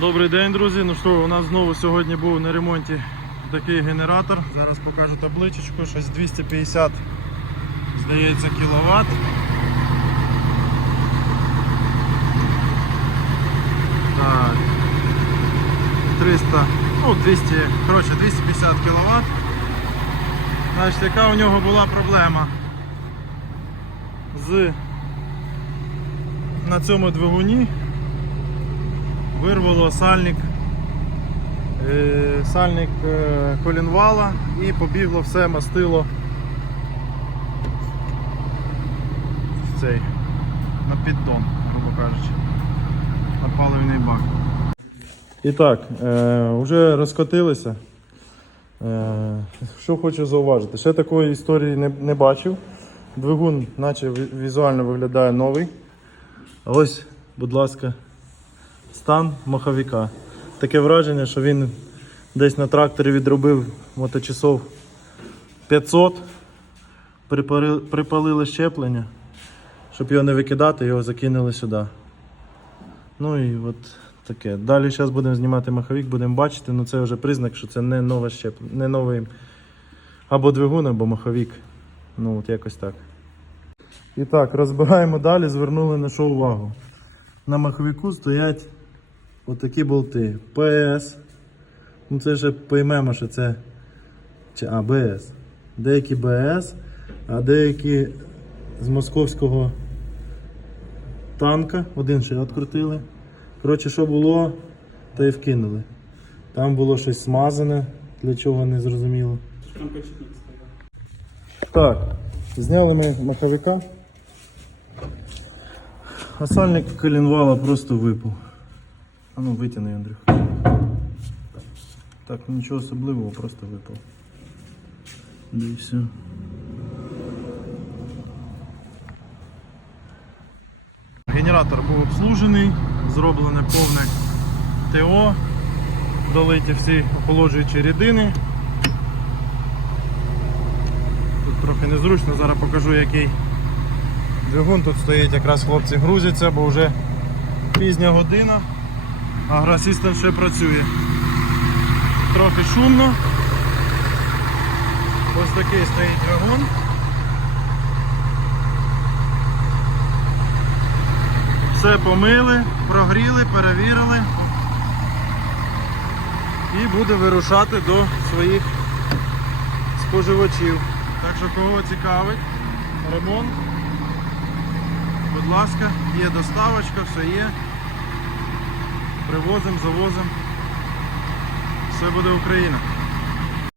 Добрий день, друзі. Ну що, у нас знову сьогодні був на ремонті такий генератор. Зараз покажу табличечку, щось 250, здається, кіловат. Так. 300, ну 200, коротше 250 кВт. Значить, яка у нього була проблема з на цьому двигуні вирвало сальник, е, сальник е, колінвала і побігло все мастило в цей на піддон, грубо кажучи, на паливний бак. І так, е, вже розкотилися. Що хочу зауважити, ще такої історії не, не бачив. Двигун, наче візуально виглядає новий. Ось, будь ласка, стан маховика. Таке враження, що він десь на тракторі відробив моточасов 500, припалили щеплення, щоб його не викидати, його закинули сюди. Ну і от таке. Далі зараз будемо знімати маховик, будемо бачити, ну це вже признак, що це не нове щеплення, не новий або двигун, або маховик. Ну от якось так. І так, розбираємо далі, звернули на що увагу. На маховику стоять отакі болти. ПС. Ну це вже поймемо, що це. Чи а, БС. Деякі БС, а деякі з московського танка. Один ще відкрутили. Коротше, що було, то і вкинули. Там було щось смазане, для чого не зрозуміло. Так, зняли ми маховика. А сальник коленвала просто випав. А ну витягни, Андрюх. Так, нічого особливого, просто випав. Да. Генератор був обслужений, зроблене повне ТО, долиті всі охолоджуючі рідини. Тут трохи незручно, зараз покажу який двигун. Тут стоїть якраз хлопці грузяться, бо вже пізня година, а грасістем ще працює. Трохи шумно. Ось такий стоїть двигун. Все помили, прогріли, перевірили і буде вирушати до своїх споживачів. Так що кого цікавить ремонт, будь ласка, є доставочка, все є. Привозимо, завозимо. Все буде Україна.